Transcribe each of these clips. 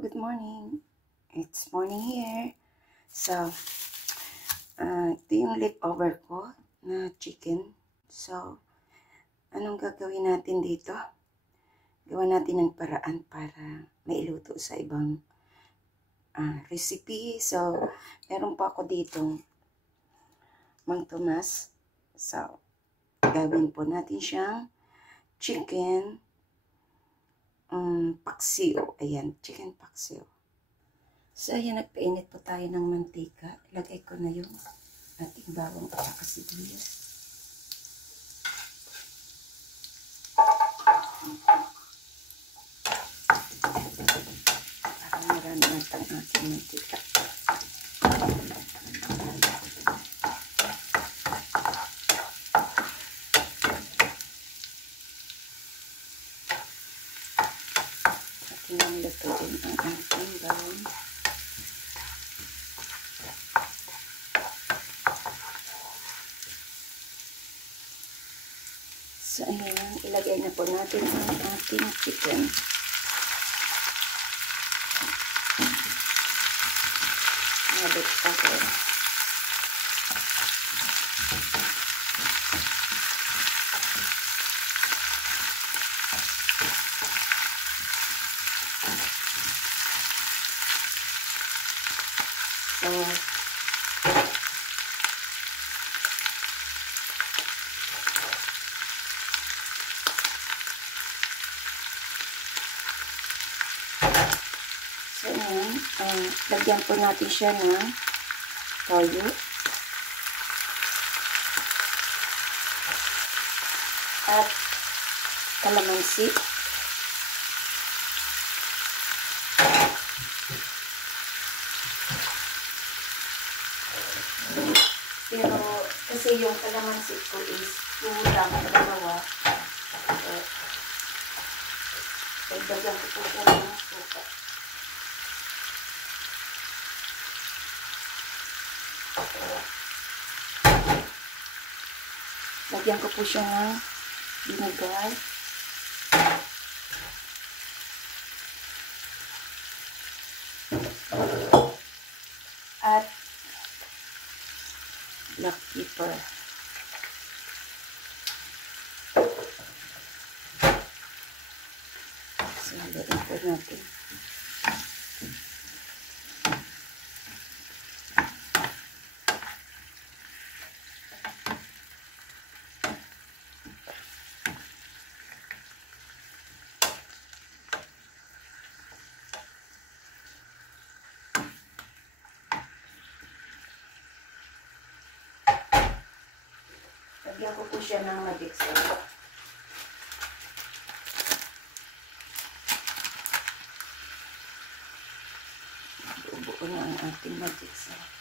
good morning. It's morning here. So, ito yung leftover ko na chicken. So, anong gagawin natin dito? Gawa natin ng paraan para mailuto sa ibang recipe. So, meron pa ako dito Mang Tomas. So, gawin po natin siyang chicken paksiw. Ayan, chicken paksiw. So, ayan, nagpainit po tayo ng mantika. Ilagay ko na yung ating bawang at saka sibuyas. Parang marami natang ating mantika. Ating lutuin ang ating bawang. So, ayan, ilagay na po natin ang ating chicken. Nabit pa ko. So, ayan, lagyan po natin siya ng toyo. At kalamansi. Pero, kasi yung kalamansi ko is kulang, dalawa. So, dagdagan ko po siya ng suka. Lagyan ko po siya ng vinegar. At black pepper. So, haluin po natin. Lagyan ko po siya ng magic sarap. Buo na ang ating magic sarap.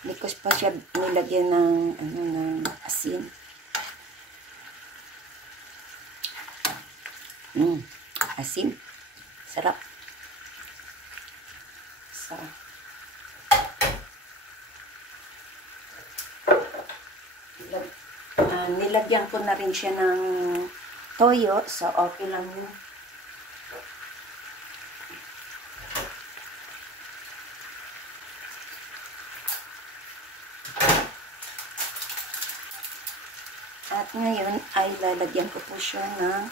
Likos pa siya nilagyan ng ng asin. Asin. Sarap. Sarap. Nilagyan ko na rin siya ng toyo, so okay lang yun. At ngayon ay lalagyan ko po siya ng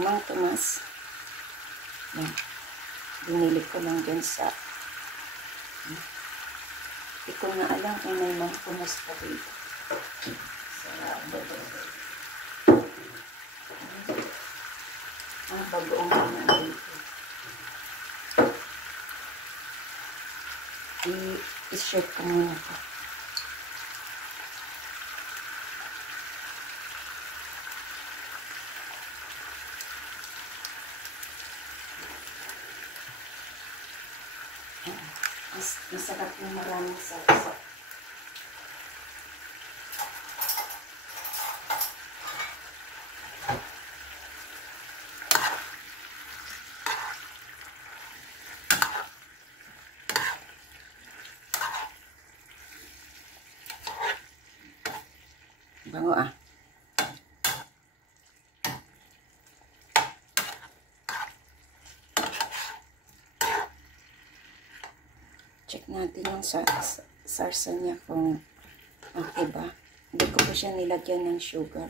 Mang Tomas. Yan. Binili ko lang dyan sa hindi ko na alam kung may Mang Tomas pa dito. Sa ang bagoong na dito. I-share ko muna ito. Masarap na maraming salsa. Bango ah. Check natin yung sarsa niya kung okay ba. Hindi ko pa siya nilagyan ng sugar.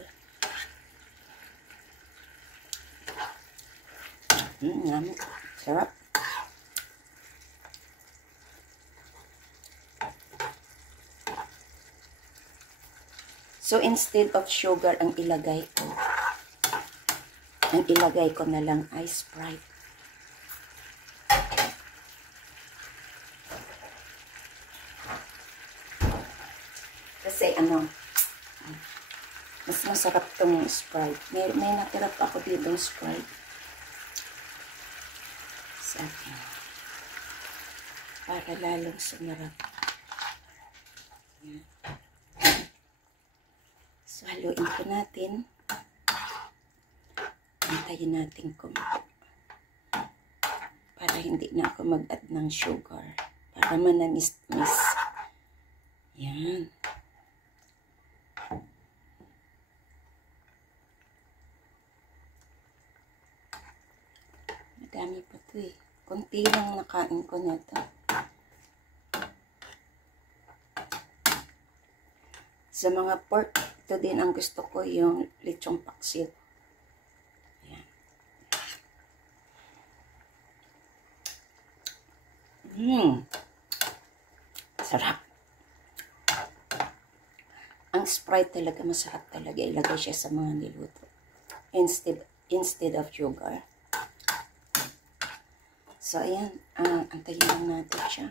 Yummy. Sarap. So, instead of sugar, ang ilagay ko na lang ay Sprite. Kasi mas masarap tong Sprite. May natira pa ako dito ng Sprite. Sa akin. Para lalong sumarap. Yan. So, haluin ko natin. Antayin natin kumulo. Para hindi na ako mag-add ng sugar. Para manamis-mis. Yan. Madami pa ito eh. Kunti lang nakain ko na ito. Sa mga pork, ito din ang gusto ko, yung lechong paksiw. Ayan. Sarap. Ang Sprite talaga masarap talaga. Ilagay siya sa mga niluto. Instead of sugar. So, ayan. Antayin lang natin siya.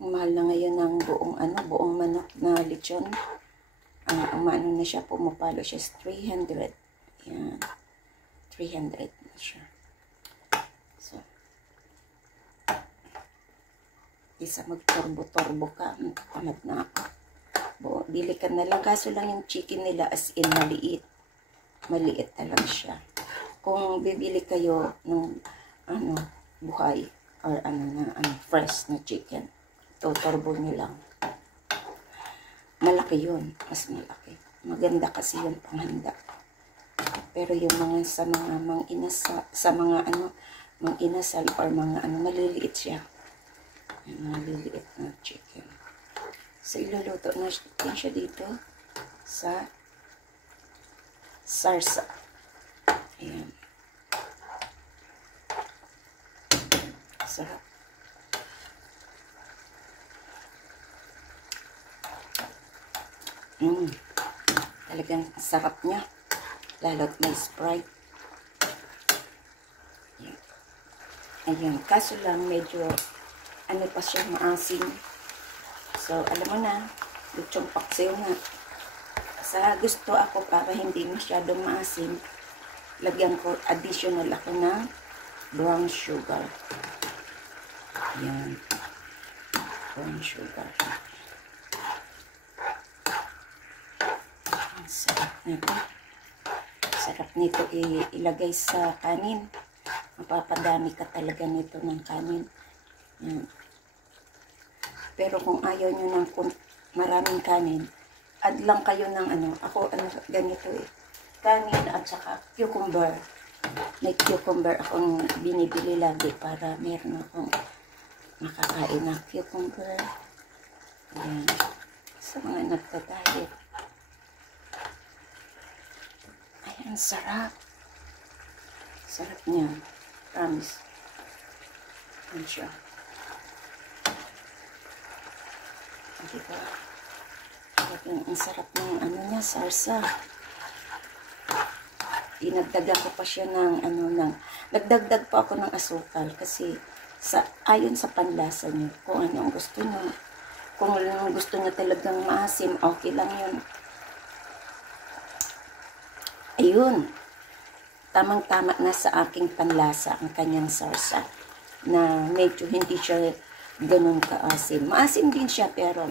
Mahal na ngayon ng buong manok na lechon. Umano na siya, pumapalo siya sa 300. Yan. 300 na siya. So, isa magtorbo-torbo ka. Tamad na ako. Bili ka na lang. Kaso lang yung chicken nila as in maliit. Maliit talaga siya. Kung bibili kayo ng buhay or fresh na chicken, tutorbo nyo lang. Malaki yun. Mas malaki. Maganda kasi yun panghanda. Pero yung mga sa mga mang-inasal or mga maliliit siya. Yung maliliit na chicken. So, iluluto natin siya dito sa sarsa. Ayan. Sarap. Talagang sarap niya. Lalo't may Sprite. Ayan. Kaso lang medyo pa siya maasim. So, alam mo na, lechong paksiw na. Sa gusto ako para hindi masyadong maasim, lagyan ko, additional ako ng brown sugar. Ayan. Brown sugar. Sarap nito. Sarap nito ilagay sa kanin. Mapapadami ka talaga nito ng kanin. Yan. Pero kung ayaw nyo ng maraming kanin, add lang kayo ng ganito eh. Kanin at saka cucumber. May cucumber akong binibili lagi para meron akong makakain na cucumber. Yan. Sa mga nagtatalit. Ayan, sarap. Sarap niya. Promise. Ayan siya. Diba? Ang sarap ng niya, sarsa. Dinagdagan ko pa siya ng nagdagdag pa ako ng asukal kasi ayon sa panlasa niyo, kung ano ang gusto niyo. Kung ano gusto niya talagang maasim, okay lang yun. Ayun. Tamang-tama na sa aking panlasa ang kanyang sarsa na medyo hindi siya ganun kaasim. Maasim din siya pero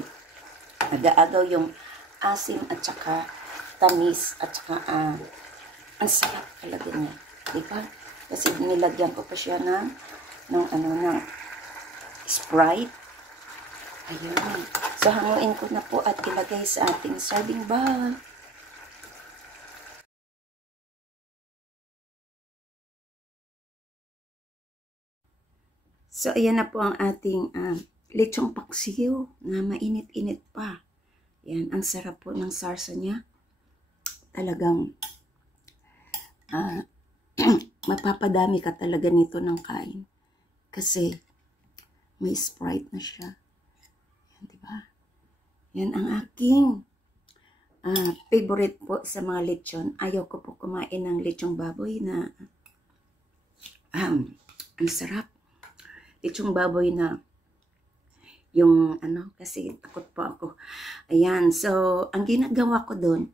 nag-aagaw yung asim at saka tamis at saka ang sarap talaga niya. Diba? Kasi nilagyan ko pa siya ng Sprite. Ayun. So, hanguin ko na po at ilagay sa ating serving bowl. So, ayan na po ang ating lechong paksiw na mainit-init pa. Yan, ang sarap po ng sarsa niya. Talagang mapapadami ka talaga nito ng kain. Kasi may Sprite na siya. Yan, diba? Yan ang aking favorite po sa mga lechon. Ayaw ko po kumain ng lechong baboy na ang sarap. Lechong baboy na yung kasi takot po ako. Ayan, so ang ginagawa ko doon,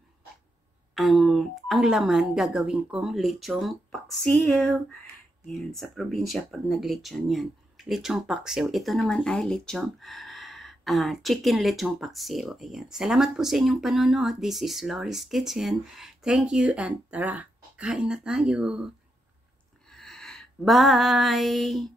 ang laman gagawin kong lechong paksiw. Yan, sa probinsya pag naglechon yan. Lechong paksiw. Ito naman ay lechong chicken lechong paksiw. Ayan. Salamat po sa inyong panonood. This is Lori's Kitchen. Thank you and tara, kain na tayo. Bye!